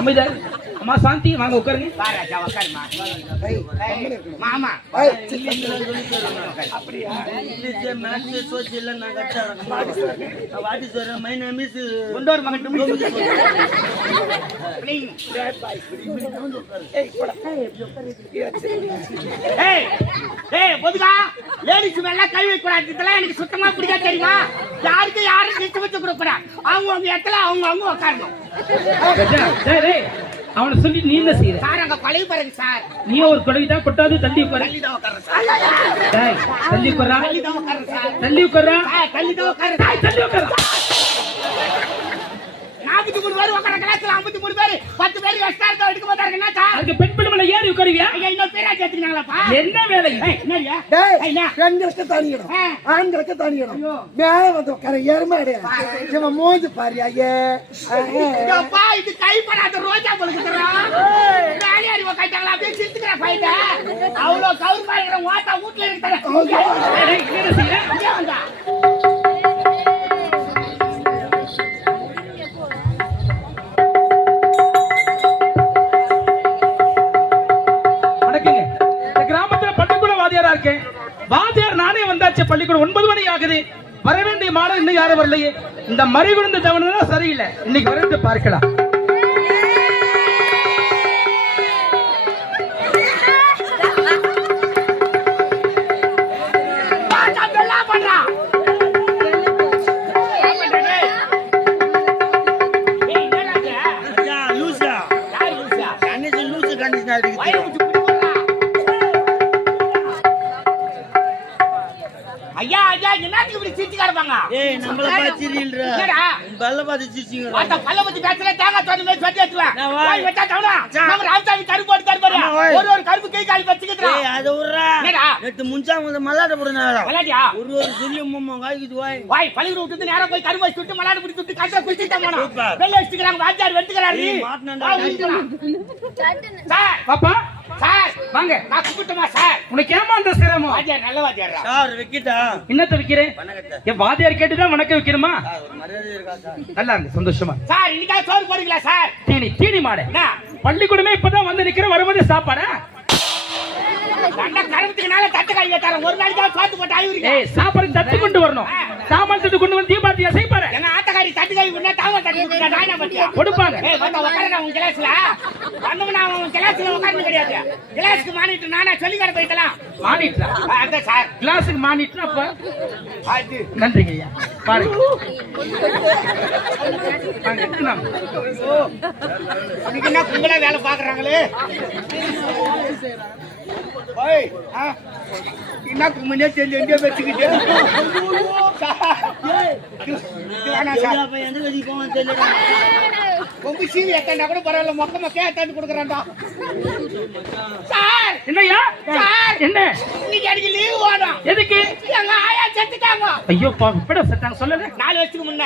அமைதா அம்மா சாந்தி வாங்க உட்காருங்க. மாமா அப்படியா? மேத்ஸ் சோசியல் நான் கட்டறேன். What is your my name is குண்டோர் மகன் பொதுவா லேடிஸ் மேல கை வைக்க கூடாது. இதெல்லாம் எனக்கு சுத்தமா பிடிக்காது தெரியுமா? யாருக்கு யாரும் நிச்சயம் வச்சு கொடுக்க கூடாது. அவங்க இடத்துல அவங்க உட்காரணும். அவனை சொல்லி நீ என்ன செய்யற சார்? அங்க பழைய பாருங்க சார். நீ ஒரு கொடைதான் கொட்டாது தள்ளி உட்காரு. தள்ளிதான் உட்கார்றேன் சார். தள்ளி உட்காரா? தள்ளிதான் உட்கார்றேன் சார். தள்ளி உட்காரா? தள்ளிதான் உட்கார்றேன். தள்ளி உட்காரா? 43 பேர் உட்கார கிளாஸ்ல 53 பேர் 10 பேர் எக்ஸ்ட்ரா எடுக்க மாட்டாருன்னா சார். அதுக்கு பெண் பிள்ளை ஏறி உட்காருவியா? ஐயா இன்னொரு பேரா கேட்கிறீங்களாப்பா? என்ன வேலை இது? என்னய்யா? பெண்களுக்கு தனி இடம், ஆண்களுக்கு தனி இடம். மேல வந்து உட்கார எருமாடு இவன் மோந்து பாரு. ஐயே அப்பா இது கைப்படாத ரோஜா பழுக்கு தர்றான். வேலையாரி உட்காட்டாங்களா? அப்படியே சிரிச்சுக்கிற பையன். அவ்வளோ கவுர் பாய்க்கிற ஓட்டா வீட்டுல இருக்கிற என்ன செய்ய? வாத்தியார் நானே வந்தாச்சு. பள்ளிக்கூடம் 9 மணி ஆகுது. வர வேண்டிய மாடம் இன்னும் யாரும் வரலையே. இந்த மறி விழுந்த தவணை சரியில்லை. இன்னைக்கு வரட்டு பார்க்கலாம். ஐயா ஐயா என்னத்துக்கு இப்படி சிரிச்சு கிடப்பாங்க? ஏய் நம்மள பாச்சிரீல்ரா. என்னடா பல்ல பாத்து சிரிச்சீங்க. அந்த பல்ல பத்தி பேசல தேங்க தோணி மேல சொல்லி ஏத்துவேன். போய் வெட்டா தவளா. நம்ம ராமசாமி கருப்பு போட்டு தரபாரு. ஒரு கருப்பு கை கால் வச்சிக்கிறா. ஏய் அது உறா. என்னடா நேத்து முஞ்சா வந்து மலாட போடுனாடா. மலாடியா? ஒரு சொல்லி மம்மா காய்க்குது வாய். வாய் பள்ளிக்கூட விட்டு நேரா போய் கரும்பு சுட்டு மலாட பிடி சுட்டு காசை குளிச்சிட்டா போனா. வெள்ள வச்சிக்கறாங்க வாத்தியார் வெட்டுக்கறாரு. ஏய் மாட்னடா. சார் பாப்பா சார் வாங்க. நான் கூப்பிட்டுமா சார்? உனக்கு ஏமா அந்த சிரமம்? வாத்தியார் நல்ல வாத்தியாரா? சார் வைக்கிட்டா. என்னத்த வைக்கிறேன்? என் வாத்தியார் கேட்டுதான் வணக்கம் வைக்கிறமா? சார் ஒரு மரியாதை இருக்கா சார்? நல்லா இருக்கு சந்தோஷமா. சார் இன்னைக்கு சோறு போடுங்களா சார்? தீனி மாடு. பள்ளிக்கூடமே இப்பதான் வந்து நிக்கிற வரும்போது சாப்பாடா? அண்ணா கரும்புக்குனால தட்டு கை வைத்தார. ஒரு நாளைக்கு சாத்து போட்டு ஆயுறீங்க. ஏய் சாப்பாடு தட்டு கொண்டு வரணும். சாமான் தட்டு கொண்டு வந்து தீபாவளியா செய்பாரு. எங்க ஆட்டக்காரி தட்டு கை விட்டா தாவ தட்டு விட்டா நானா பத்தியா கொடுப்பாங்க. ஏய் வந்து உட்காருடா உங்க கிளாஸ்ல. வந்தவனா உங்க கிளாஸ்ல உட்கார்ந்து கிடையாது. கிளாஸ்க்கு மானிட்டு நானா சொல்லி கர போய்க்கலாம். மானிட்டா? அத சார் கிளாஸ்க்கு மானிட்டா அப்ப அது நன்றிங்க ஐயா. பாருங்க. வாங்க எடுத்துலாம். இன்னைக்கு என்ன கும்பலா வேலை பாக்குறாங்களே. ஓய் என்ன கும்பனே தெரிஞ்சு எங்க வெச்சிக்கிட்டே. சார் அப்ப எந்த கதி போவான் தெரியல. கொம்பு சீவி எத்தனை கூட பரவாயில்ல. மொத்தமா கேட்டாந்து கொடுக்குறான்டா. சார் என்னய்யா? சார் என்ன இன்னைக்கு எனக்கு லீவ் வேணும். எதுக்கு? எங்க ஆயா செத்துட்டாங்க. ஐயோ பாப்பா செத்தாங்க சொல்லல. 4 வருஷத்துக்கு முன்ன.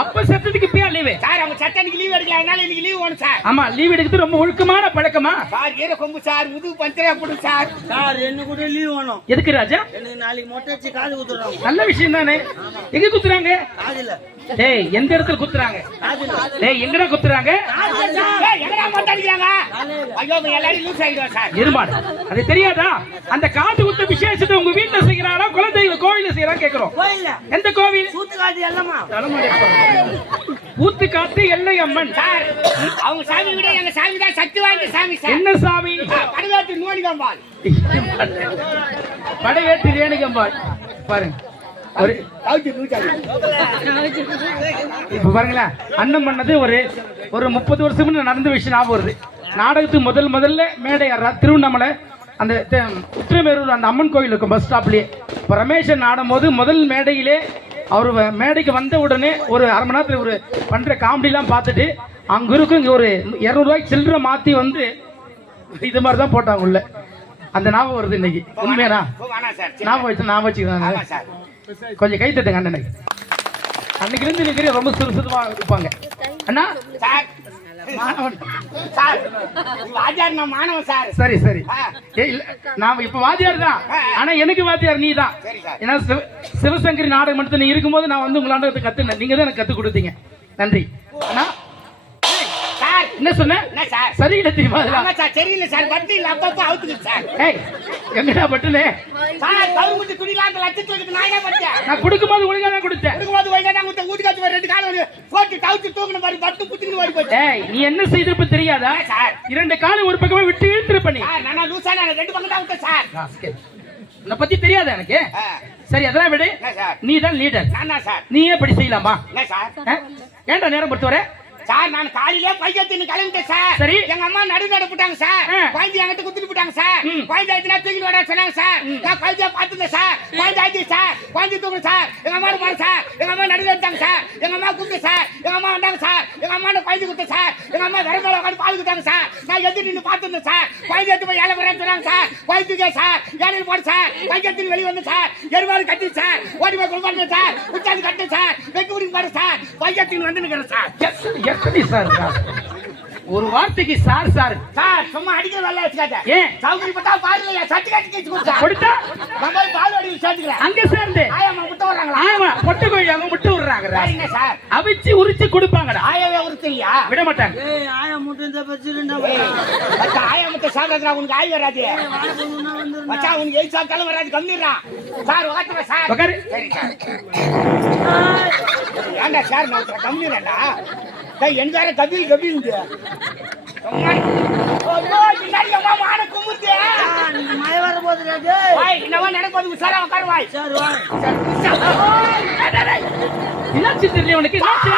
அப்ப செத்ததுக்கு இப்பயா லீவு? சார் அவங்க சட்டனுக்கு லீவ் எடுக்கல. அதனால இன்னைக்கு லீவ் வேணும் சார். ஆமா லீவ் எடுக்கிறது ரொம்ப ஒழுக்கமான பழக்கமா? சார் ஏற கொம்பு சார் முதுகு பஞ்சரா போடு சார். சார் என்ன கூட லீவ் வேணும். எதுக்கு ராஜா? எனக்கு நாளைக்கு மொட்டை வச்சு காது குத்துறாங்க. நல்ல விஷயம் தானே. எங்க குத்துறாங்க? காதுல. ஏய் எந்த இடத்துல குத்துறாங்க? ஏய் எங்கடா குத்துறாங்க? ஏய் எங்கடா மொட்டை அடிக்கறாங்க? ஐயோ எல்லாரும் லூஸ் ஆயிடுவா சார். எருமாடு. அது தெரியாதா? அந்த காது குத்து விசேஷத்தை உங்க வீட்ல செய்யறானா குலதெய்வ கோவில்ல செய்யறா கேக்குறோம். கோயில்ல. எந்த கோவில்? சூத்து காது எல்லாமா. ஊத்து காத்து எல்லை அம்மன். சார் அவங்க சாமி விட எங்க சாமி தான் சக்தி வாய்ந்த சாமி சார். என்ன சாமி? படவேட்டு நோனிகம்பால். படவேட்டு ரேணுகம்பால். பாருங்க ஒரு இப்ப பாருங்களேன். அண்ணன் பண்ணது ஒரு 30 வருஷம் முன்ன நடந்த விஷயம் ஞாபகம் வருது. நாடகத்துக்கு முதல்ல மேடை திருவண்ணாமலை அந்த உத்திரமேரூர் அந்த அம்மன் கோயில் இருக்கும் பஸ் ஸ்டாப்லயே. இப்போ ரமேஷன் ஆடும்போது முதல் மேடையிலே அவர் மேடைக்கு வந்த உடனே ஒரு அரை மணி நேரத்தில் ஒரு பண்ற காமெடிலாம் பார்த்துட்டு அங்க இருக்கும் இங்க ஒரு 200 ரூபாய்க்கு சில்லறை மாத்தி வந்து இது மாதிரி தான் போட்டாங்க உள்ள. அந்த ஞாபகம் வருது இன்னைக்கு. உண்மையா ஞாபகம் வச்சுக்கிறாங்க. கொஞ்சம் கை தட்டுங்க அண்ணனுக்கு. அன்னைக்கு இருந்து இன்னைக்கு ரொம்ப சுறுசுறுப்பா இருப்பாங்க. அண்ணா மாணவன் சார் வாத்தியார் நான் மாணவன் சார். சரி சரி. நான் இப்ப வாத்தியார் தான். ஆனா எனக்கு வாத்தியார் நீ தான். ஏன்னா சிவசங்கரி நாடகம் மட்டும் நீங்க இருக்கும்போது நான் வந்து உங்களாண்ட கத்துனேன். நீங்க தான் எனக்கு கத்து கொடுத்தீங்க. நன்றி அண்ணா. சார் சார் என்ன சொன்ன? என்ன சார்? சரியில்லை தெரியுமா அதெல்லாம்? ஆமா சார் சரியில்லை சார் வட்டி இல்ல அப்பப்போ அவுத்துக்குது சார். ஏய் எங்கடா பட்டுனே? சார் கவர்மெண்ட் குடிலாம் அந்த லட்சத்துல இருக்கு நான் என்ன பண்ணேன்? நான் கொடுக்கும்போது ஒழுங்கா தான் கொடுத்தேன். இருக்கும்போது வைங்க நான் உங்க வீட்டுக்கு வந்து 2 கால போட்டு டவுச்சு தூக்குன மாதிரி பட்டு குத்திட்டு ஓடி போச்சு. ஏய் நீ என்ன செய்திருப்ப தெரியாதா? சார் 2 காலை ஒரு பக்கமா விட்டு இழுத்துற பண்ணி. சார் நான் லூசா நான் 2 பக்கம் தான் விட்டேன் சார். உன்னை பத்தி தெரியாதா எனக்கு? சரி அதெல்லாம் விடு. என்ன சார்? நீ தான் லீடர். நானா சார்? நீயே இப்படி செய்யலாமா? என்ன சார்? ஏன்டா நேரம் பொறுத்த வர? சார் நான் காலையிலே பையத்தின்னு கிளம்பிட்டேன் சார். சரி. எங்க அம்மா நடு போட்டாங்க சார். குழந்தை என்கிட்ட குத்திட்டு போட்டாங்க சார். குழந்தை ஆயிடுச்சுனா தூக்கிட்டு வர சொன்னாங்க சார். நான் குழந்தைய பார்த்துட்டேன் சார். குழந்தை ஆயிடுச்சு சார். குழந்தை தூக்குறேன் சார். எங்க அம்மா இருப்பாங்க சார். எங்க அம்மா நடுவில் எடுத்தாங்க சார். எங்க அம்மா கூப்பிட்டு சார். எங்க அம்மா வந்தாங்க சார். எங்க அம்மா குழந்தை கொடுத்த சார். எங்க அம்மா விரல் மேல உட்காந்து பால் கொடுத்தாங்க சார். நான் எதிர்த்து நின்று பார்த்துருந்தேன் சார். குழந்தை எடுத்து போய் ஏழை வரேன்னு சொன்னாங்க சார். குழந்தைக்கே சார் ஏழையில் போடு சார். பையத்தின் வெளியே வந்து சார். எருமாடு கட்டி சார். ஓடி போய் கொடுப்பாங்க சார். உச்சாந்து கட்டு சார். வெட்டி குடிக்க பாரு சார். பையத்தின் வந்து நிற்கிறேன் சார். எப்படி சார்? ஒரு வார்த்தைக்கு சார் சார் சார் சும்மா அடிக்கிற வேலை வச்சுக்காத. ஏன் சௌகரி பட்டா பாருல சட்டி கட்டி கேச்சு கொடுத்தா கொடுத்தா நம்ம போய் பால் வடி சேர்த்துக்கிறேன். அங்க சேர்ந்து ஆயாமா முட்டை வர்றாங்களா? ஆமா பொட்டை கோழி அவங்க முட்டை விடுறாங்க. சரிங்க சார். அவிச்சு உரிச்சு கொடுப்பாங்கடா. ஆயாவே உருத்தியா? விட மாட்டாங்க. ஏய் ஆயா முட்டை இந்த பச்சிருந்தா மச்சா ஆயா முட்டை சாப்பிடுறா உனக்கு ஆய் வராது. வாடகை வந்து மச்சா உனக்கு ஏய் சாப்பிட்டாலும் வராது கம்மிடுறா. சார் உட்காருங்க சார். உட்காரு. சரி சார். ஏண்டா சார் நான் கம்மிடுறேன்டா. டேய் என் வேற கபில் கபில்ங்க. அம்மா பின்னாடி அம்மா மான குமுதே. நீங்க மழை வர போதுடா டேய். வாய் என்னவா நடக்குது உசாரா உட்காரு வாய். சரி வா. என்னாச்சு தெரியல உனக்கு? என்னாச்சு?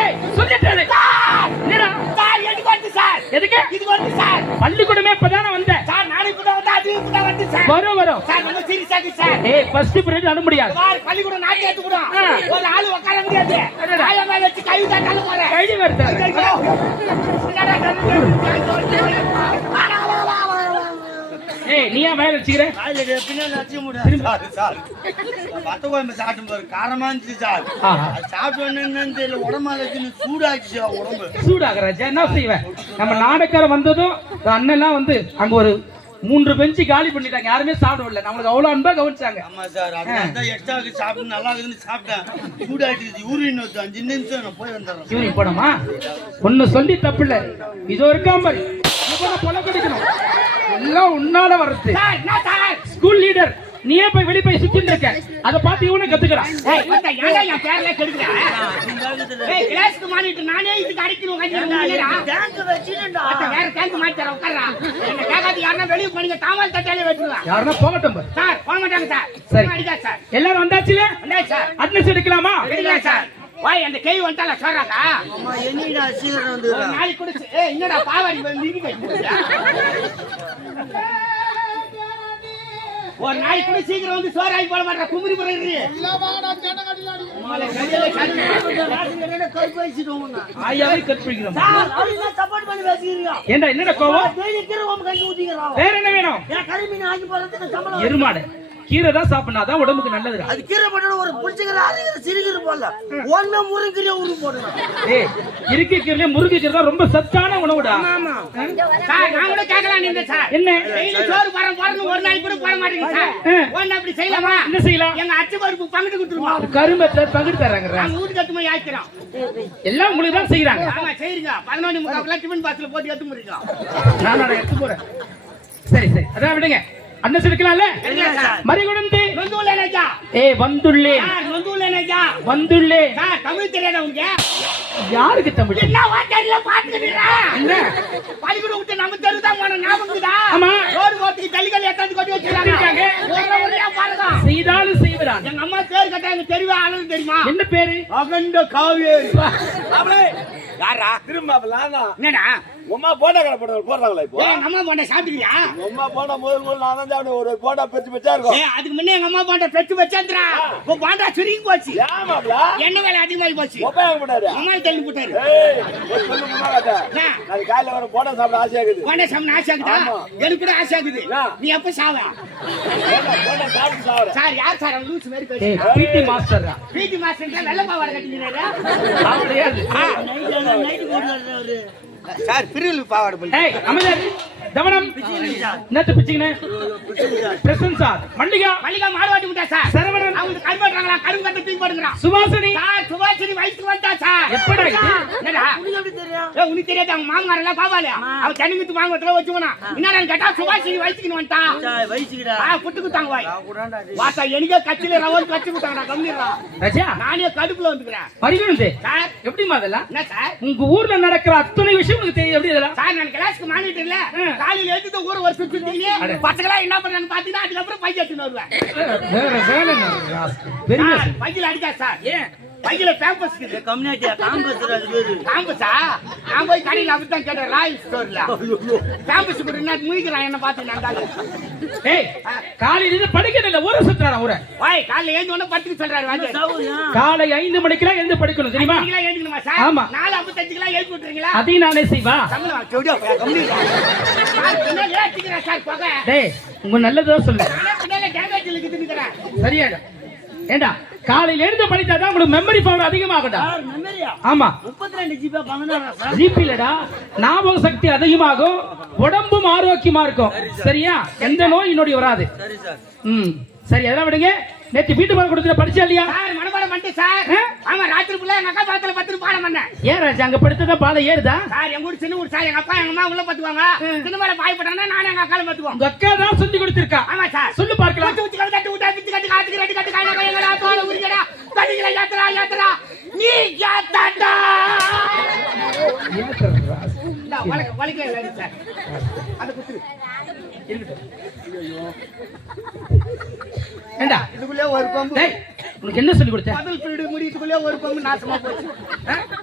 ஏய் சொல்லிட்டேன். என்னடா? சார் எதுக்கு வந்து சார்? எதுக்கு? இதுக்கு வந்து சார். பள்ளிக்கூடமே இப்பதானே வந்தேன். சார் நானே இப்பதான் வந்து அது இப்பதான் வந்து சார். வரும் சார் நம்ம சீரியஸா சார். ஏய் ஃபர்ஸ்ட் பீரியட் அனுப்ப முடியாது. சார் பள்ளிக்கூடம் நாட்டி ஏத்து கூட ஒரு ஆளு உட்கார முடியாது. ஆயா மேல வச்சு கை தான் தள்ள போறேன். கைடி வருது. ஏய் நீயா மேல வச்சிக்கிற? காலையில எப்படின்னா நச்சு முடா. சார் பத்த கோயம்பு சாப்பிட்டு பாரு காரமா இருந்துச்சு சார். அது சாப்பிட்டு என்னன்னு தெரியல உடம்பால வச்சு சூடாச்சு உடம்பு. சூடாகறாஜா என்ன செய்வேன்? நம்ம நாடக்கார வந்ததும் அண்ணெல்லாம் வந்து அங்க ஒரு 3 பெஞ்சு காலி பண்ணிட்டாங்க. யாருமே சாப்பிடவில்லை. நம்மளுக்கு அவ்வளவு அன்பா கவனிச்சாங்க. ஆமா சார் அதான் எக்ஸ்ட்ரா சாப்பிட்டு நல்லா இருக்குன்னு சாப்பிட்டேன். சூடாயிடுச்சு. யூரின் வச்சு 5 நிமிஷம் நான் போய் வந்துடுறேன். யூரின் போனோமா? ஒன்னு சொல்லி தப்பு இல்ல. இதோ இருக்காம பாரு. பொல கிடைக்கணும். எல்லாம் உன்னால வருது. சார் என்ன சார்? ஸ்கூல் லீடர் நீயே போய் வெளிய போய் சுத்திட்டு இருக்க. அத பார்த்து இவனே கத்துக்கறான். ஏய் மத்த ஏன்டா என் பேர்ல கெடுக்குற? ஏய் கிளாஸ்க்கு மானிட்டு நானே இதுக்கு அடிக்கணும் உட்கார்ந்திருக்கேன்டா. டேங்க் வச்சிட்டேன்டா. வேற டேங்க் மாத்தி தர உட்கார்றா. என்ன கேக்காது யாரனா வெளிய போனீங்க தாமால் தட்டாலே வெட்டுறா. யாரனா போகட்டும் பாரு. சார் போக மாட்டாங்க சார். சரி அடிக்காத சார். எல்லாரும் வந்தாச்சுல? வந்தாச்சு சார். அட்னஸ் எடுக்கலாமா? எடுக்கலாம் சார். வாய் அந்த கேய் வந்தால சொல்றாங்க. அம்மா என்னடா சீக்கிரம் வந்து ஒரு நாளைக்கு குடிச்சு ஏய் என்னடா பாவாடி மிங்கி கட்டியா? ஒரு நாளைக்கு கூட சீக்கிரம் வந்து சோறாய் போட மாட்டா குமுறி போறீங்க. இல்லவாடா ஜன கடிலாடி. மாலை கையில கண்ணு கருப்பு வச்சிடுவோம்னா. ஆயாவை கற்பிக்கிறோம். சார் அவளை சப்போர்ட் பண்ணி பேசிக்கிறீங்க. ஏண்டா என்னடா கோவம்? டெய்லி கீரகம் கஞ்சி ஊத்திங்கறா. வேற என்ன வேணும்? ஏன் கறிமீன் ஆகி போறதுக்கு சம்பளம். எருமாடு கீரை தான் சாப்பிடாதான் உடம்புக்கு நல்லதுடா. அது கீரை போட்டா ஒரு புடிச்சுக்கிற ஆதிக்கிற சிறுகிற போல. ஒண்ணே முருங்கீரை உரு போடுங்க. ஏய் இருக்கு கீரைல முருங்கை கீரை தான் ரொம்ப சத்தான உணவுடா. ஆமா சார் நான் கூட கேக்கலாம் நீங்க சார். என்ன? டெய்லி சோறு போறன்னு ஒரு நாளைக்கு கூட போட மாட்டீங்க சார். ஒண்ணு அப்படி செய்யலாமா? என்ன செய்யலாம்? எங்க அச்சு பருப்பு பங்கிட்டு கொடுத்துருமா. கரும்பத்தை பங்கிட்டு தராங்க. நாங்க வீட்டுக்கு எடுத்து போய் ஆய்க்கிறோம். எல்லாம் உங்களுக்கு தான் செய்யறாங்க. ஆமா செய்யுங்க. 11:45 டிஃபன் பாக்ஸ்ல போட்டு எடுத்து முடிங்க. நான் எடுத்து போறேன். சரி சரி அதான் விடுங்க. அண்ணன் எடுக்கலாம்ல? மறிகுடந்து நொந்துள்ளேனேஜா. ஏய் வந்துள்ளேன். சார் நொந்துள்ளேனேஜா. வந்துள்ளேன். சார் தமிழ் தெரியாதா உங்களுக்கு? யாருக்கு தமிழ்? என்ன வார்த்தையில பாத்துக்கிறீங்க? என்ன? பள்ளிக்கூட விட்டு நம்ம தெரு தான் போன ஞாபகம் இருக்குதா? ஆமா. ரோடு ஓட்டுக்கு தள்ளிக்கல் ஏத்தாந்து கொட்டி வச்சிருக்காங்க. ஒரே பாருங்க. செய்தாலும் செய்வறான். எங்க அம்மா பேர் கேட்டா எனக்கு தெரியவே ஆனது தெரியுமா? என்ன பேரு? அகண்ட காவேரி. அவளே யாரா? திரும்பாபலானா என்னடா? உம்மா போட்டா கடை போடுறாங்களா இப்போ? ஏய் எங்க அம்மா போண்டா சாப்பிட்டுக்கிறியா? உம்மா போட்டா முதல் நான் தான் சாப்பிடுவேன். ஒரு போட்டா பெருச்சு பெருசா இருக்கும். ஏய் அதுக்கு முன்ன எங்க அம்மா போண்டா பெற்று வச்சாந்திரா. உங்க போண்டா சுருங்கி போச்சு. ஏமாப்ல என்ன வேலை அதிகமாகி போச்சு. ஒப்பா எங்க போட்டாரு? அம்மா தள்ளி போட்டாரு. ஏய் ஒரு சொல்லு முன்னாடி நான் காலையில வர போட்டா சாப்பிட ஆசையா இருக்குது. போண்டா சாப்பிட ஆசை ஆகுதா? எனக்கு கூட ஆசை ஆகுது. நீ எப்ப சாவா? போட்டா சாப்பிட்டு சாவற. சார் யார் சார் அவங்க லூஸ் மாதிரி ஏய் பேசுறா? பிடி மாஸ்டர்டா. பிடி மாஸ்டர் தான் வெள்ள பாவாடை கட்டிக்கிறாரா? அப்படியே நைட் போடுறாரு அவரு. சார் பிரிவில் பாவாடை பண்ணி. ஏய் அமைதியா இரு. தவனம் என்னத்து பிச்சிங்கனே பிரசன்ட் சார் மல்லிகா மல்லிகா மாடுவாட்டி விட்டா சார் சரவணன் அவங்க கரும்பு வெட்டுறாங்களா கரும்பு கட்ட தூக்கி போடுங்கறான் சுபாசினி சார் சுபாஷினி வயசுக்கு வந்தா சார் எப்படா இது என்னடா உனக்கு தெரியாது அவங்க மாமனார் எல்லாம் பாவாலே அவ தண்ணிக்கு வாங்கத்துல வச்சுவனா என்னடா கேட்டா சுபாஷினி வயசுக்கு வந்தா வயசுக்குடா புட்டுக்கு தாங்க வாய் வாசா எனக்கு கட்சில ரவல் கட்சி விட்டாங்கடா கம்மிடுறா ராஜா நானே கடுப்புல வந்துக்கிறேன் பரிகணந்தே சார் எப்படி அதெல்லாம் என்ன சார் உங்க ஊர்ல நடக்கிற அத்தனை விஷயம் உங்களுக்கு தெரியும் எப்படி இதெல்லாம் சார் நான் கிளாஸ்க்கு மானிட்டு இல்ல காலையில எழுந்து ஊர் வருஷம் சுத்திங்க பசங்களா என்ன பண்றாங்க பாத்தீங்கன்னா அதுக்கப்புறம் பைய எடுத்துன்னு வருவேன் வேற வேலை பெரிய பையில அடிக்கா சார் ஏன் பையில பேம்பஸ் இருக்குது கம்யூனிட்டியா காம்பஸ் அது பேரு பேம்பஸா நான் போய் கடையில அப்படித்தான் கேட்டேன் ராயல் ஸ்டோர்ல பேம்பஸ் கூட என்ன முழிக்கிறான் என்ன பார்த்து நான் ஏய் காலையில இருந்து படிக்கிறதில்ல ஊரை சுத்துறாரா ஊரை ஓய் காலையில எழுந்து உடனே படுத்துக்க சொல்றாரு வாங்க காலை 5 மணிக்கெல்லாம் எழுந்து படிக்கணும் தெரியுமா நீங்களா எழுந்துக்கணுமா சார் ஆமா 4:55 எழுப்பி விட்டுறீங்களா அதையும் நானே செய்வா தமிழ் ஜோடியா கம்மி சார் என்ன ஏத்திக்கிறேன் சார் போக டேய் உங்க நல்லதா சொல்லு பின்னால டேமேஜ் இருக்குதுன்னு நிக்கிறேன் சரியாடா ஏண்டா காலையில எழுந்து படிச்சாதான் உங்களுக்கு மெமரி பவர் அதிகமாகும்டா மெமரியா ஆமா 32 ஜிபி பண்ணனா சார் ஜிபி இல்லடா ஞாபக சக்தி அதிகமாகும் உடம்பும் ஆரோக்கியமா இருக்கும் சரியா எந்த நோய் நொடி வராது சரி சார் சரி அதெல்லாம் விடுங்க நேத்து வீட்டு பாடம் கொடுத்து படிச்சா இல்லையா சார் மனபாடம் பண்ணிட்டு சார் ஆமா ராத்திரி புள்ள எங்க அக்கா பாத்துல 10 பாடம் பண்ணேன் ஏன் ராஜா அங்க படுத்ததா பாடம் ஏறுதா சார் எங்க ஊர் சின்ன ஊர் சார் எங்க அப்பா எங்க அம்மா உள்ள பாத்துவாங்க சின்ன மேல பாய் போட்டாங்கன்னா நானே எங்க அக்கால பாத்துவோம் உங்க அக்கா தான் சொல்லி கொடுத்திருக்கா ஆமா சார் சொல்லு பார்க்கலாம் கட்டு ஊத்தி கட்டு ஊட்டா பிச்சு கட்டு காத்துக்கு ரெடி கட்டு காயில கையங்கடா தோல உரிங்கடா கடிங்கள யாத்ரா யாத்ரா நீ யாத்தாடா இந்த வலிக்க இல்ல சார் அது குத்துரு ஏண்டா இதுக்குள்ளே ஒரு பம்பு டேய் உனக்கு என்ன சொல்லி கொடுத்த முதல் பீரியட் முடியதுக்குள்ளே ஒரு பம்பு நாசமா போச்சு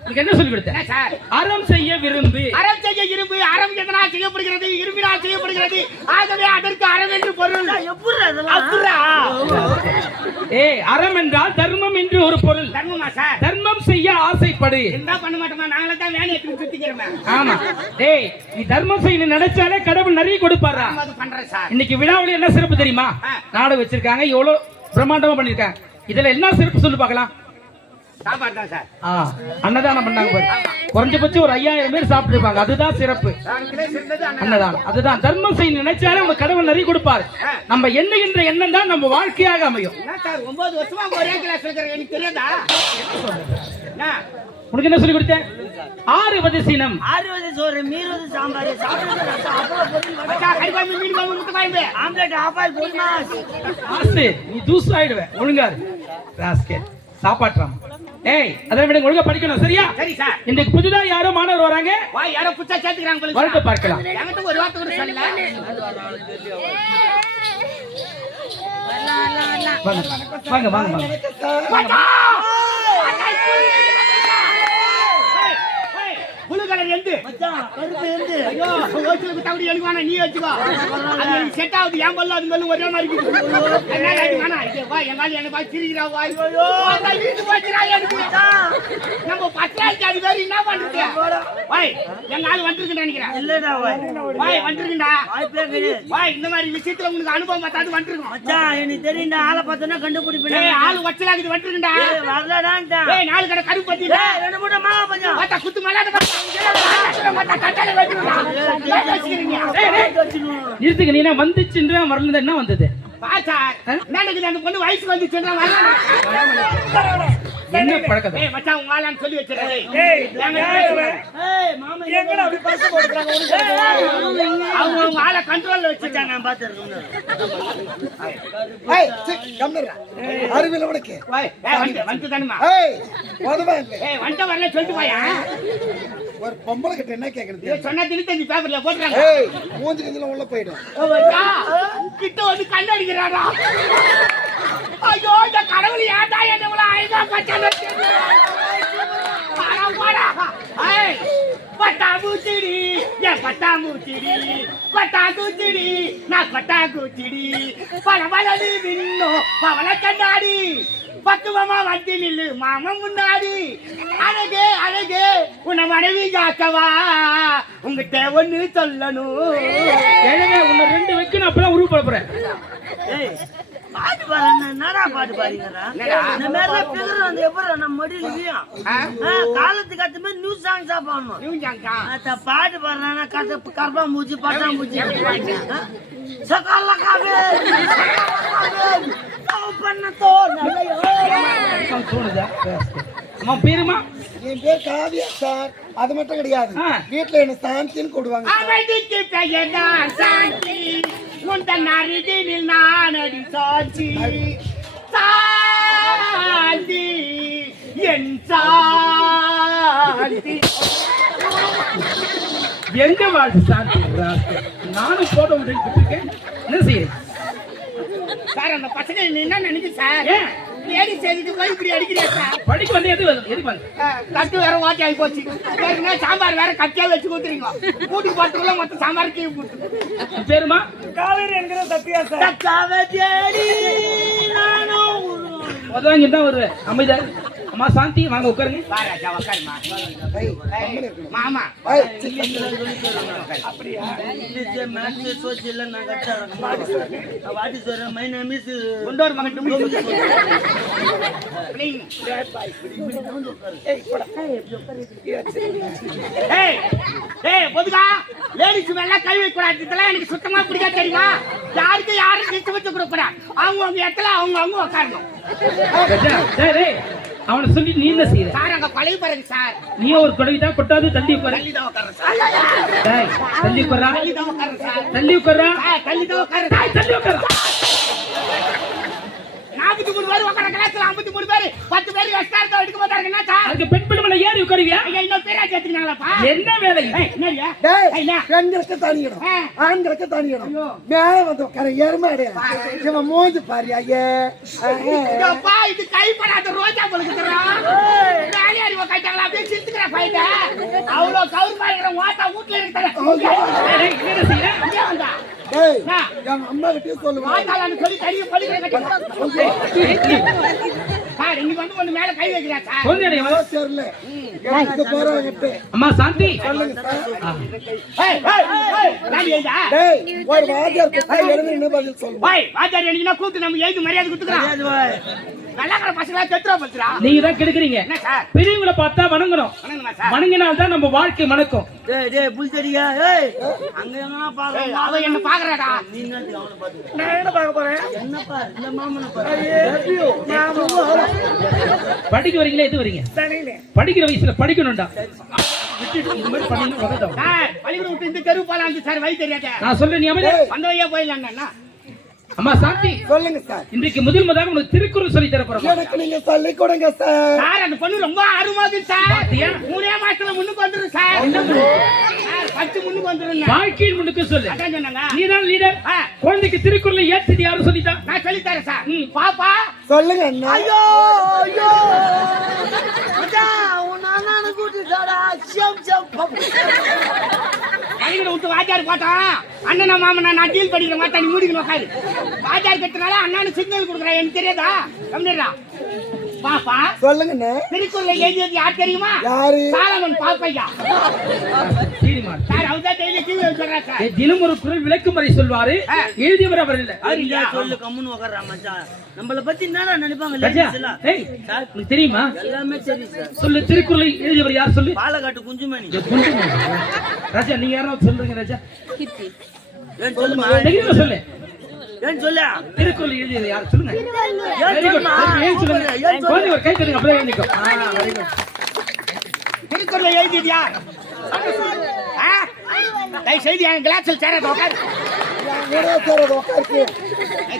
உனக்கு என்ன சொல்லி கொடுத்த சார் அறம் செய்ய விரும்பு அறம் செய்ய இரும்பு அறம் எதனா செய்யப்படுகிறது இரும்பினால் செய்யப்படுகிறது ஆகவே அதற்கு அறம் என்று பொருள் அப்புறா ஏய் அறம் என்றால் தர்மம் என்று ஒரு பொருள் தர்மமா சார் தர்மம் செய்ய ஆசைப்படு என்ன பண்ண மாட்டோமா நாங்களே தான் வேலையை சுத்திக்கிறோமே ஆமா டேய் நீ தர்மம் செய்ய நினைச்சாலே கடவுள் நிறைய கொடுப்பாரா அது பண்றேன் சார் இன்னைக்கு விழாவுல என்ன சிறப்பு தெரியுமா நாடகம் வச்சிருக்காங்க எவ்வளவு பிரம்மாண்டமா பண்ணிருக்காங்க இதுல என்ன சிறப்பு சொல்லு பார்க்கலாம் சாப்பாடு தான் சார் அன்னதானம் பண்ணாங்க பாரு குறைஞ்சபட்சம் ஒரு 5000 பேர் சாப்பிட்டு இருப்பாங்க அதுதான் சிறப்பு அன்னதானம் அதுதான் தர்மம் செய்ய நினைச்சாலே நம்ம கடவுள் நிறைய கொடுப்பாரு நம்ம எண்ணுகின்ற எண்ணம் தான் நம்ம வாழ்க்கையாக அமையும் என்ன சார் 9 வருஷமா ஒரே கிளாஸ் இருக்கிற எனக்கு தெரியாதா உனக்கு என்ன சொல்லி கொடுத்தேன் 6 வதசீனம் 6 வகை சோறு மீறுவது சாம்பார் சாப்பிடுறது ரசம் அப்பளம் பொரியல் வடை மச்சான் கறி குழம்பு மீன் குழம்பு முட்டை குழம்பு ஆம்லெட் ஆப்பால் பொரிமா ஆசு நீ தூசு ஆயிடுவே ஒழுங்கா ராஸ்கேட் சாப்பாட்டுறான் ஏய் அதை விட ஒழுங்கா படிக்கணும் சரியா சரி சார் இன்னைக்கு புதுதா யாரோ மாணவர் வராங்க வா யாரோ புச்சா சேர்த்துக்கிறாங்க போல வரட்டு பார்க்கலாம் என்கிட்ட ஒரு வார்த்தை கூட சொல்லல வாங்க வாங்க வாங்க புளு கலர் எந்து மச்சான் கருப்பு எந்து ஐயோ ஓசில தவிர எனக்கு வேணா நீ வச்சுக்கோ அது எனக்கு செட் ஆகுது ஏன் பல்ல அது மேல ஒரே மாதிரி இருக்குது என்ன அது வேணா இது வா எங்கால என்ன பாத்து சிரிக்கிறா வா ஐயோ அந்த வீட்டு போச்சுடா எனக்கு நம்ம பத்தாயிரத்து அது வேற என்ன பண்றது வாய் எங்க ஆளு வந்திருக்குன்னு நினைக்கிறேன் இல்லடா வாய் வந்திருக்குடா வாய்ப்பே கிடையாது வாய் இந்த மாதிரி விஷயத்துல உங்களுக்கு அனுபவம் பார்த்தாது வந்திருக்கும் மச்சான் எனக்கு தெரியும்டா ஆளை பார்த்தோன்னா கண்டுபிடிப்பேன் ஏய் ஆளு வச்சலாக்குது வந்திருக்குடா வரலடான்டா ஏய் நாலு கடை கருப்பு பத்திடா ரெண்டு மூட்டை மாவா பஞ்சம் வாடா குத்து மலாட்ட நிறுத்துக்க நீ என்ன வந்துச்சுன்றா வரல என்ன வந்தது அந்த பொண்ணு வயசு வந்துச்சுன்றா என்ன பழக்கம் ஏய் மச்சான் உங்க ஆளான்னு சொல்லி வச்சிருக்கேன் மாமா எங்கடா அப்படி பஸ் போடுறாங்க அவங்க உங்க ஆளை கண்ட்ரோல்ல வச்சிருக்காங்க நான் பாத்துறேன் ஏய் சிக் கம்னரா அறிவில உனக்கு வந்து தானுமா ஏய் போதுமா இல்ல ஏய் வண்ட வரல சொல்லிட்டு போயா ஒரு பொம்பளை கிட்ட என்ன கேக்குறது சொன்னா திணித்தஞ்சு பேப்பர்ல போடுறாங்க ஏய் மூஞ்சி இதுல உள்ள போய்டும் கிட்ட வந்து கண்ணடிக்கிறாரா ஐயோ இந்த கடவுள் ஏன்டா என்ன இவ்வளவு அழகா பச்சான்னு பட்டாம்பூச்சிடி என் பட்டாம்பூச்சிடி பட்டாம்பூச்சிடி நான் பட்டாம்பூச்சிடி பல வளது மின்னும் பவள கண்ணாடி பக்குவமா வந்து நில்லு மாமன் முன்னாடி அழகே அழகே உன்னை மனைவி காக்கவா உங்ககிட்ட ஒண்ணு சொல்லணும் உன்னை 2 வைக்கணும் அப்பதான் உருவப்பட போறேன் பாட்டு பாரு என்னடா பாட்டு பாருங்கடா இந்த மாதிரி பிகர் வந்து எப்பறம் நம்ம மடியிலையும் காலத்துக்கு அத்த மாதிரி நியூ சாங்ஸா பாடணும் அத பாட்டு பாடுறானா கர்ப்பா மூச்சி பட்டா மூச்சி சகல காவே பண்ணதோ நல்லையோ தோணுதா அம்மா பேருமா என் பேர் காவியா சார். அது மட்டும் கிடையாது, வீட்டுல என்ன சாந்தின்னு கூடுவாங்க. அவதிக்கு பெயர்தான் சாந்தி, உந்தன் அருகினில் நான் அடி சாட்சி. சாந்தி என் சாந்தி. எங்க வாழ்க்கை சாந்தி நானும் போட விட்டுட்டு இருக்கேன். என்ன செய்யறேன் சார்? அந்த பசங்க என்ன நினைச்சு சார் லேடி செய்திட்டு போய் இப்படி அடிக்கிறேன் சார். படிக்க வந்து எது வந்து கட்டு வேற வாட்டி ஆகி போச்சு. சாம்பார் வேற கட்டியா வச்சு கொடுத்துறீங்க. கூட்டுக்கு பார்த்துக்குள்ள மொத்தம் சாம்பார் கீழே கொடுத்து. பேருமா காவேரி என்கிற சத்யா சார். உதவாங்க தான் வருவேன். அமைதா அம்மா சாந்தி வாங்க உட்காருங்க. வாராஜா உட்காருமா. மாமா அப்படியா மேட்ச் சோசியல்ல நான் கட்டறேன். What is your my name is கொண்டோர் மகன் டுமி. ஏய் ஏய் பொதுவா லேடிஸ் மேல கை வைக்க கூடாது. இதெல்லாம் எனக்கு சுத்தமா பிடிக்காது தெரியுமா? யாரும் கிட்ட வச்சு கொடுக்க கூடாது. அவங்க இடத்துல அவங்க உட்காரணும். அவனை சொல்லி நீ என்ன செய்யற சார்? அங்க பழைய பாருங்க சார். நீ ஒரு கொடவிதா கொட்டாது தள்ளி உட்காரு. தள்ளி தான் உட்காரேன் சார். தள்ளி உட்காரா தள்ளி தான் உட்காரேன் சார். தள்ளி உட்காரா தள்ளி தான் உட்காரேன். தள்ளி உட்காரா. 43 பேர் உட்கார கிளாஸ்ல 53 பேர் 10 பேர் எக்ஸ்ட்ரா எடுக்க மாட்டாங்க. என்ன சார்? அதுக்கு பெண் பிள்ளை ஏறி உட்காருவியா? ஐயா இன்னும் பேரா சேர்த்துக்கீங்களாப்பா? என்ன வேலை? என்னடியா? பெண்களுக்கு தனி இடம், ஆண்களுக்கு தனி இடம். மேல வந்து உட்கார எருமாடு. இவன் மூஞ்சி பாரு ஐயே. அப்பா இது கைப்படாத ரோஜா பழுக்குறா. வேலையாரி உட்கார்ந்தாங்களா? அப்படியே சிரிச்சுக்கிற பையன். அவ்வளோ கவுர் பாருங்கிற ஓட்டா வீட்டுல இருக்கிற. என்ன செய்யற? டேய், என் அம்மா கிட்டே சொல்லுவா. மாட்டாளான்னு சொல்லி தனியா படுக்கிற கட்டி. சார் இன்னைக்கு வந்து ஒண்ணு மேல கை வைக்கிறா சார். தெரியல. எனக்கு போறாங்க. அம்மா சாந்தி சொல்லுங்க சார். ஏய் ஏய் ஏய் நான் ஏண்டா? டேய், ஒரு வாத்தியார் கிட்ட எழுதி என்ன பதில் சொல்லு. ஓய் வாத்தியார் எனக்கு கூத்து நம்ம எழுதி மரியாதை கொடுத்துக்கறோம். நல்லாக்கற பசங்களா செத்துறா பத்துறா. நீங்க தான் கெடுக்குறீங்க. என்ன சார்? பெரியவங்கள பார்த்தா வணங்கணும். வணங்குமா சார்? வணங்கினால் தான் நம்ம வாழ்க்கை மணக்கும். டேய் டேய் புல்தடியா ஏய் அங்க எங்கனா பாரு. அவ என்ன பாக்குறாடா? நீ என்ன அவன பாத்து. நான் என்ன பார்க்க போறேன்? என்ன பாரு இந்த மாமன பாரு. படிக்க வரீங்களா? எது வரீங்க? படிக்கிற வயசுல படிக்கணும்டா. விட்டுட்டு இந்த மாதிரி பண்ணீங்கன்னா உதவும். சார் பள்ளிக்கூடம் விட்டு இந்த தெரு போலாம் சார். வழி தெரியாத. நான் சொல்றேன் நீ அமைதியா. அந்த வழியா போயிடலாம்னா. அம்மா சாந்தி சொல்லுங்க சார். இன்றைக்கு முதலாக உங்களுக்கு திருக்குறள் சொல்லி தர போறோம். எனக்கு நீங்க சொல்லி கொடுங்க சார். சார் அந்த பொண்ணு ரொம்ப ஆர்வமாது சார். பாத்தியா? 3 மாசத்துல முன்னுக்கு வந்துரும் சார். சார் 10 முன்னுக்கு வந்துரும். வாழ்க்கையில் முன்னுக்கு சொல்லு. அதான் சொன்னாங்க. நீதான் லீடர். குழந்தைக்கு திருக்குறளை ஏத்தி யாரும் சொல்லிட்டா? நான் சொல்லி தரேன் சார். பாப்பா சொல்லுங்க அண்ணா. ஐயோ ஐயோ அடா உன் அண்ணனை கூட்டிட்டாடா. சம் சம் பள்ளிக்கூடம் விட்டு வாத்தியார் போட்டான். அண்ணன் மாமன் நான் டீல் பண்ணிக்கிற மாட்டேன். நீ மூடிக்கணும் உட்காரு. வாத்தியார் கட்டுனால அண்ணானு சிக்னல் கொடுக்குறேன். எனக்கு தெரியாதா? கம்மிடுறா. பாப்பா சொல்லுங்க அண்ணா. திருக்குறளை எழுதியது யார் தெரியுமா? யாரு? சாலமன் பாப்பையா. சரிம்மா. சார் அவர்தான் டெய்லி டிவி சொல்றாரு சார். தினம் ஒரு குறள் விளக்குமுறை சொல்வாரு. எழுதியவர் அவர் இல்ல. ஐயா சொல்லு கம்முன்னு உட்கார்றா மச்சான். நம்மள பத்தி என்னடா நினைப்பாங்க ராஜா, லேடிஸ் எல்லாம்? ஏய், உனக்கு தெரியுமா? எல்லாமே சரி சார். சொல்லு திருக்குறளை எழுதியவர் யார் சொல்லு. பாலகாட்டு குஞ்சுமணி. ராஜா நீங்க யாராவது சொல்றீங்க ராஜா? ஏன் சொல்லுமா? தைரியமா சொல்லு. ஏன் சொல்ல? திருக்குறள் எழுதியவர் யார் சொல்லுங்க. ஏன் Very good. சொல்லுமா? ஏன் சொல்லுங்க. குழந்தை ஒரு கை தட்டுங்க அப்படியே எழுதிக்கோ. very good. திருக்குறளை எழுதியது யார்? தயவு செய்து என் கிளாஸில் சேராத உட்காரு.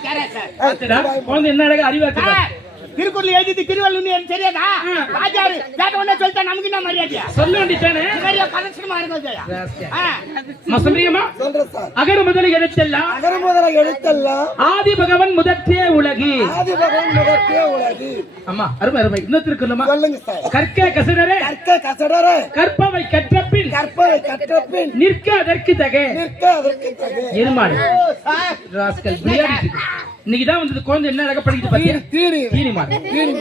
சேரா சார். பாத்துடா, குழந்தை என்ன அழகா அறிவா இருக்கு. சார், திருக்குறள் எழுதியது திருவள்ளுவர் எனக்கு தெரியாதா? ராஜாரு கேட்ட உடனே சொல்லிட்டா நமக்கு என்ன மரியாதையா? சொல்ல வேண்டியதானே. நிறைய பதற்றமா இருக்கும். சொல்றீங்கம்மா? சொல்றேன் சார். அகர முதல எழுத்தெல்லாம் அகர முதல எழுத்தெல்லாம் ஆதி பகவன் முதற்றே உலகு. ஆதி பகவன் முதற்றே உலகு. அம்மா அருமை அருமை. இன்னும் திருக்குறளுமா? சொல்லுங்க சார். கற்க கசடரே கற்க கசடரே கற்பவை கற்றபின் கற்பவை கற்றபின் நிற்க அதற்கு தக நிற்க அதற்கு தகே. எருமாடு ராஸ்கல் பிரியாணி. இன்னைக்குதான் வந்து குழந்தை என்ன அழகா படிக்குது பாத்தியா? தீனி தீனி மாடு. தீனி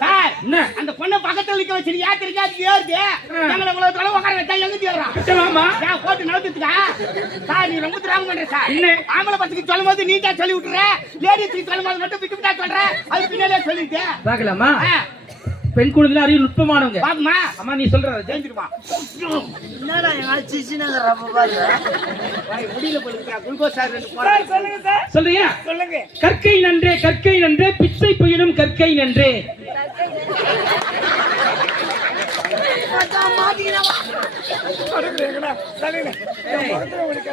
சார் என்ன? அந்த பொண்ணை பக்கத்துல நிக்க வச்சு ஏத்திருக்கா அதுக்கு ஏறுது எங்களை இவ்வளவு தொலை உட்கார வச்சா எங்க தேடுறான் கிட்டவாமா ஏன் போட்டு நவுத்துக்கா சார் நீ ரொம்ப திராங்க பண்ற சார் என்ன? ஆம்பளை பசங்க சொல்லும் போது நீ தான் சொல்லி விட்டுற லேடிஸ் சொல்லும் போது மட்டும் விட்டு விட்டா சொல்ற அது பின்னாலே சொல்லிட்டு பாக்கலாமா பெண் குழந்தைல அறிவு நுட்பமானவங்க பாப்பமா அம்மா நீ சொல்ற ஜெயிச்சிருமா என்னடா எங்க சிசினங்க ரப்ப பாரு முடியல போலுக்கா குளுக்கோஸ் சார் ரெண்டு போறா சொல்லுங்க சார் சொல்றியா சொல்லுங்க கற்கை நன்றே பிச்சை புயலும் கற்கை நன்றே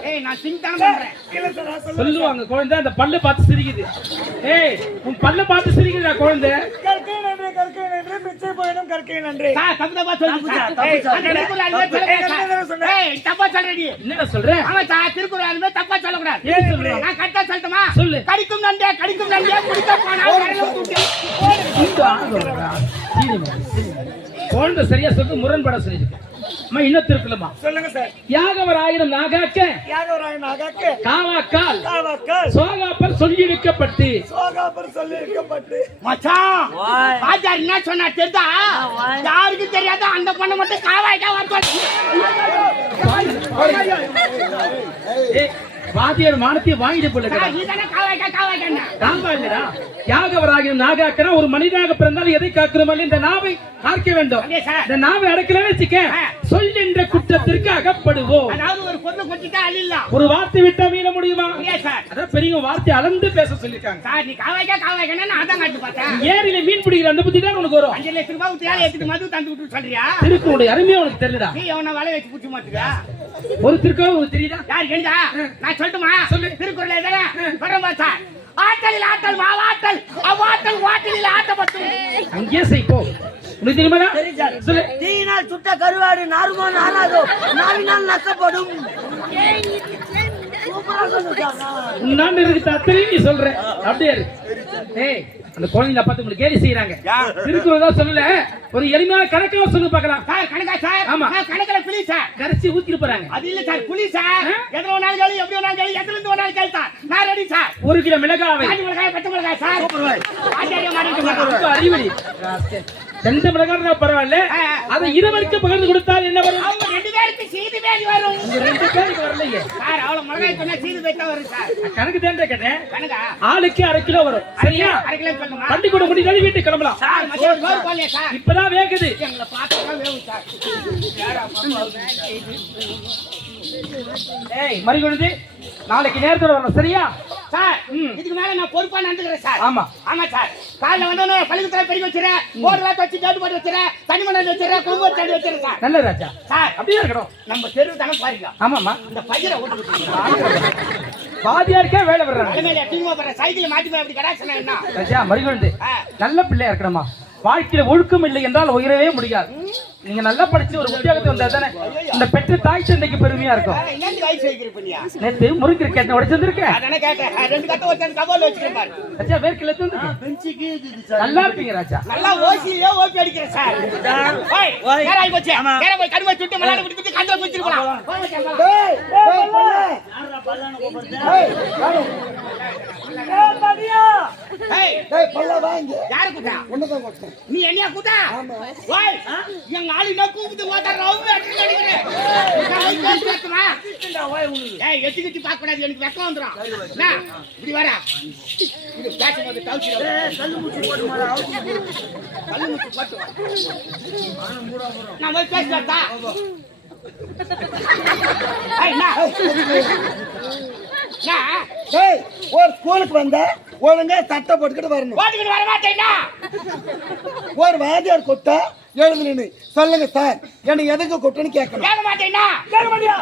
ஏய் நான் சிங் தான் பண்றேன் சொல்லுவாங்க குழந்தை அந்த பல்ல பார்த்து சிரிக்குது ஏய் உன் பல்ல பார்த்து சிரிக்குதுடா குழந்தை கற்கை நன்றி பிச்சை போயிடும் கற்கை நன்றி சார் தப்பா சொல்லு ஏய் தப்பா சொல்றடி என்னடா சொல்ற ஆமா சார் திருக்குறள் தப்பா சொல்லக்கூடாது ஏன் சொல்ற நான் கரெக்டா சொல்லட்டுமா சொல்லு. கடிக்கும் நன்றே குடிக்க போனா வரல தூக்கி குழந்தை சரியா சொல்லி முரண்பட சொல்லிருக்கு அம்மா இன்னும் திருக்குலமா சொல்லுங்க சார் யாகவர் ஆயிரம் நாகாக்க யாகவராயன் ஆகாக்கு காவாக்கால் காவாக்கால் சோகாப்பர் சொல்லி வைக்கப்பட்டு சோகாபர் சொல்லி இருக்கப்பட்டு மச்சான் பாஜார் என்ன சொன்னா தெரியுதா வாய். யாருக்கும் தெரியாத அந்த பொண்ணை மட்டும் காவாயிட்டா ஏய், வாத்தியார் மானத்தை வாங்கிட்டு போல நீ தானே காவாயிட்டா ராம்பா இல்லடா யாகவராகிய நாகாக்கனா ஒரு மனிதனாக பிறந்தால் எதை காக்கிறோமோ இந்த நாவை காக்க வேண்டும் அதே சார். இந்த நாவை அடக்கலன்னு வச்சுக்க ஆ. சொல் என்ற குற்றத்திற்கு அகப்படுவோம் அதாவது ஒரு பொண்ணு கொட்டிட்டா அழிலாம் ஒரு வார்த்தை விட்டா மீள முடியுமா ஏன் சார் அதான் பெரியவங்க வார்த்தை அளந்து பேச சொல்லிருக்காங்க சார் நீ காவாய்க்கா நான் அதான் காட்டு பார்த்தேன் ஏரியில மீன் பிடிக்கிற அந்த புத்தி தான் உனக்கு வரும் 5 லட்சம் ரூபாய் ஊத்தியால எடுத்துட்டு மது தந்து விட்டு சொல்றியா திருக்குறளுடைய அருமையா உனக்கு தெரியுதா நீ எவன வலை வச்சு புடிச்சு மாட்டுக்க ஒரு திருக்குறள் உனக்கு தெரியுதா யார் கேளுடா நான் சொல்லட்டுமா சொல்லு. திருக்குறள் எதனா வரமா சார் ஆட்டலில் ஆட்டல் மாவாட்டல் அவ்வாட்டல் வாட்டலில் ஆட்டப்பட்டு அங்கேயே செய் போ உனக்கு தெரியுமா சொல்லு தீயினால் சுட்ட கருவாடு நாருமோ நானாதோ நாவினால் நக்கப்படும் சூப்பரா சொல்லுங்க உன்னாண்டு இருக்கு அத்தனையும் நீ சொல்ற அப்படியே இரு. ஏய் அந்த குழந்தைங்க பார்த்து உங்களுக்கு கேலி செய்யறாங்க திருக்குறள் தான் சொல்லல ஒரு எளிமையான கணக்கா சொல்லு பார்க்கலாம் சார் கணக்கா சார் ஆமா. கணக்குல புலி சார் கரைச்சி ஊத்திட்டு போறாங்க அது இல்ல சார் புலி சார் எத்தனை நாள் கேளு எப்படி நாள் கேளு எத்தனை இருந்து நாள் கேளு சார் நான் ரெடி சார் 1 கிலோ மிளகாவை காஞ்சி மிளகாய் பச்சை மிளகாய் சார் ஆச்சாரியம் மாட்டிட்டு ரொம்ப அறிவடி எந்த மிளகாய் பரவாயில்ல அதை இருவருக்கு பகிர்ந்து கொடுத்தால் என்ன வரும் அவங்க 2 பேருக்கு சீது பேதி வரும் உங்க 2 பேருக்கு வரலையே சார் அவ்வளவு மிளகாய் சொன்னா சீது பேத்தா வரும் சார் கணக்கு தேண்டே கேட்டேன் கணக்கா ஆளுக்கு 1/2 கிலோ வரும் சரியா அரை கிலோ சொல்லுமா பண்டிகை முடிஞ்சாலும் வீட்டுக்கு கிளம்பலாம் சார் மச்சான் சோறு போடலையா சார் இப்பதான் வேகுது எங்களை பார்த்தாதான் வேவும் சார் ஏய் மறிகொழுது நாளைக்கு நேரத்தோட வரணும் சரியா சார் இதுக்கு மேல நான் பொறுப்பா நடந்துக்கிறேன் சார் ஆமா ஆமா சார் காலைல வந்தோன்னு பள்ளிக்கூடத்துல பெருக்கி வச்சிடறேன் போர்டெல்லாம் வச்சு ஜோட்டு போட்டு வச்சிடறேன் தனிமணல் வச்சிடறேன் குங்குமம் தண்ணி வச்சிடறேன் சார் நல்ல ராஜா சார் அப்படியே இருக்கணும் நம்ம தெரு தானே பாருங்க ஆமாமா இந்த பையனை ஓட்டு வாதியாருக்கே வேலை வர்றாங்க தலைமையில தூங்க போற சைக்கிள் மாத்தி போய் அப்படி கடாச்சனா என்ன ராஜா மறிகொழுது நல்ல பிள்ளையா இருக்கணுமா வாழ்க்கையில ஒழுக்கம் இல்லை என்றால் உயரவே முடியாது நீங்க நல்லா படிச்சு ஒரு உத்தியோகத்தை வந்தா தானே இந்த பெற்ற தாய் தந்தைக்கு பெருமையா இருக்கும் என்னது வயசு வைக்கிறீங்க பண்ணியா நேத்து முறுக்கு கேட்ட உடைச்சிருக்க அதானே கேட்டேன் 2 கட்ட வச்சு கபால் வச்சிருக்கேன் பாரு ராஜா வேர்க்கில இருந்து பெஞ்சுக்கு இது சார் நல்லா இருப்பீங்க ராஜா நல்லா ஓசியே ஓபி அடிக்கிறேன் சார் ஓய் நேரா போச்சு நேரா போய் கருமை சுட்டு மலாட பிடிச்சு கண்டல குடிச்சிரலாம் டேய் டேய் பல்ல யாரா பல்லான கூப்பிடுறது டேய் வாடா ஏய் மதியா ஏய் டேய் பல்ல வாங்க யாரு கூட்டா உன்னதான் கொட்டேன் நீ என்னையா கூட்டா ஓய் எங்க ஆளு நான் கூப்பிட்டு ஓட்டற ரவுண்ட் அடிச்சு அடிக்கிறேன் நான் பேச பேசுமா இந்த வாய் உனக்கு ஏய் எட்டி கிட்டி பார்க்க கூடாது எனக்கு வெக்கம் வந்துரும் என்ன இப்படி வரா இது பேசும்போது தவுச்சி கல்லு முச்சி போட்டு மாடா கல்லு முச்சு போட்டு நான் போய் பேசுறதா ஏய் நான் டேய் ஒரு ஸ்கூலுக்கு வந்த ஒழுங்கா சட்டை போட்டுக்கிட்டு வரணும் ஓட்டுக்கிட்டு வர மாட்டேன்னா ஒரு வாதியார் கொட்டா எழுந்து நின்னு சொல்லுங்க சார் என்ன எதுக்கு கொட்டுன்னு கேட்கணும் கேட்க மாட்டேன்னா கேட்க மாட்டியா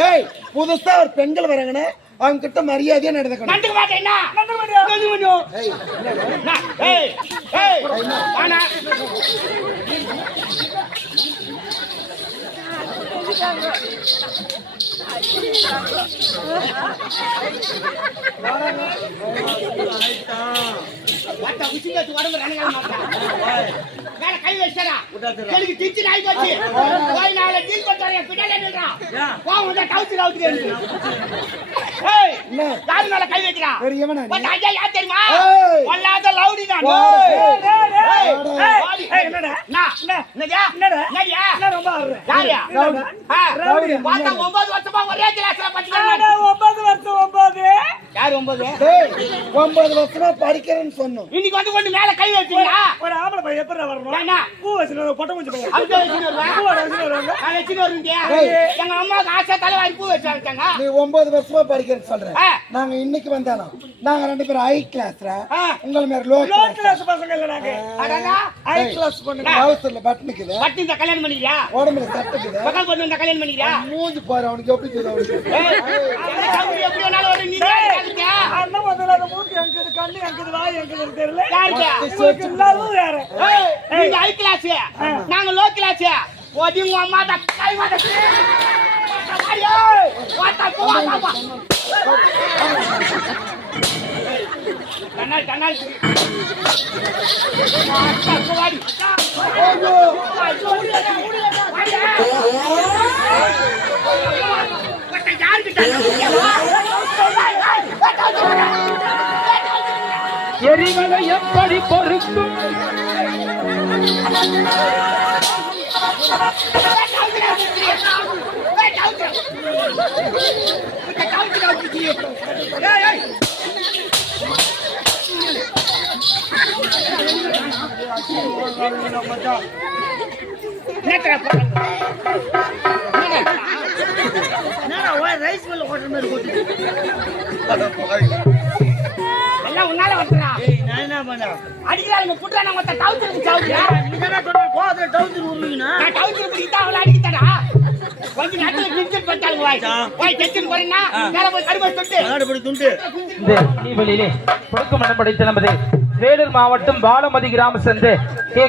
டேய் புதுசா ஒரு பெண்கள் வராங்கன்னு அவங்க கிட்ட மரியாதையா நடந்துக்கணும் கண்டுக்க மாட்டேன்னா ஏய் ஏய் ஏய் வாடா வாடா உச்சிங்க உடம்பு ரனங்க மாட்டா வேற கை வச்சடா எனக்கு டிச்சி நாய் போச்சு போய் நாளை டீல் பண்றாங்க பின்னாடி நில்றான் ஏன்? கோவம் வந்தா டவுச்சு அவுத்துறேன் ஏய் என்ன? யாரு மேல கை வைக்கிறான் பெரியவனா நீ? பட் ஐயா யார் தெரியுமா ஏய். வல்லாத லவுடி தான் வாடா. ஏய் வாடா. என்னடா என்னடா என்னடா ரொம்ப ஆடுற. யாரியா ரவுடி. ரவுடி பார்த்தா 9 வருஷமா ஒரே கிளாஸ்ல படிக்கிறாங்க 9 வருஷம் 9 யார் 9 டேய் 9 வருஷமா படிக்கிறேன்னு சொன்னோம். இன்னைக்கு வந்து கொண்டு மேல கை வச்சீங்களா ஒரு ஆம்பளை பையன் எப்படி வரணும்? என்ன பூ வச்சுட்டு பொட்டை மூஞ்சி பையன். அவங்க வச்சுட்டு வருவேன் பூவோட வச்சுட்டு வருவாங்க. நான் வச்சுட்டு வருவேன் ஏய். எங்க அம்மாவுக்கு ஆசை தலைவாரி பூ வச்சாங்க நீ 9 வருஷமா படிக்கிறேன்னு சொல்ற. ஆ. நாங்க இன்னைக்கு வந்தானோ நாங்க 2 பேரும் ஹை கிளாஸ்ல ஆ. உங்கள மாதிரி லோ லோ கிளாஸ். கிளாஸ் பசங்க இல்ல நாங்க. அடடா ஹை கிளாஸ் பொண்ணுங்க. ஹவுஸ்ல பட்டனுக்குது, பட்டி இந்த கல்யாணம் பண்ணிக்கிறியா உடம்புல சட்டுக்குது, பக்கல் பொண்ணு இந்த கல்யாணம் பண்ணிக்கிறியா மூஞ்சி பாரு அவனுக்கு எப்படி தெரியுது அவனுக்கு. ஏய் சௌகரியம் எப்படி வேணாலும் வரும் நீ யாருக்கு அண்ணன் முதல்ல அந்த மூக்கு எங்குது, கண்ணு எங்குது, வாய் எங்குதுன்னு தெரியல. யாருக்கு எல்லாரும் வேற. ஏய் நீங்க ஹை கிளாஸ் நாங்க லோ கிளாஸ் ஓடிங்க அம்மா த கை மாட்ட மாரியோ வாடா போவா கண்ணால் கண்ணால் வாடா போவாடி ஐயோ எரிமலை எப்படி பொறுக்கும் என்னடா ஒரே ரைஸ் மில்ல ஓடுற மாதிரி ஓடுது. எல்லாம் உன்னால வந்துடா ஏய் நான் என்ன பண்ணேன்? அடிக்கிறாங்க புட்றான மொத்த டவுச்சருக்கு சாவுறியா நீ தானே சொன்ன கோவத்துல டவுசர் உருவினா. நான் டவுச்சர் பிடித்தா அவளை அடிக்கிட்டடா கொஞ்ச நேரத்துல கிரிக்கெட் பட்டாங்க வாய் டென்ஷன் போறீனா மேல போய் கடுமை தொட்டு ஆடுபடி துண்டு. இந்த தீபலிலே கொடுக்கும் மனம் படைத்த நமது வேலூர் மாவட்டம் பாலமதி கிராம சந்து கே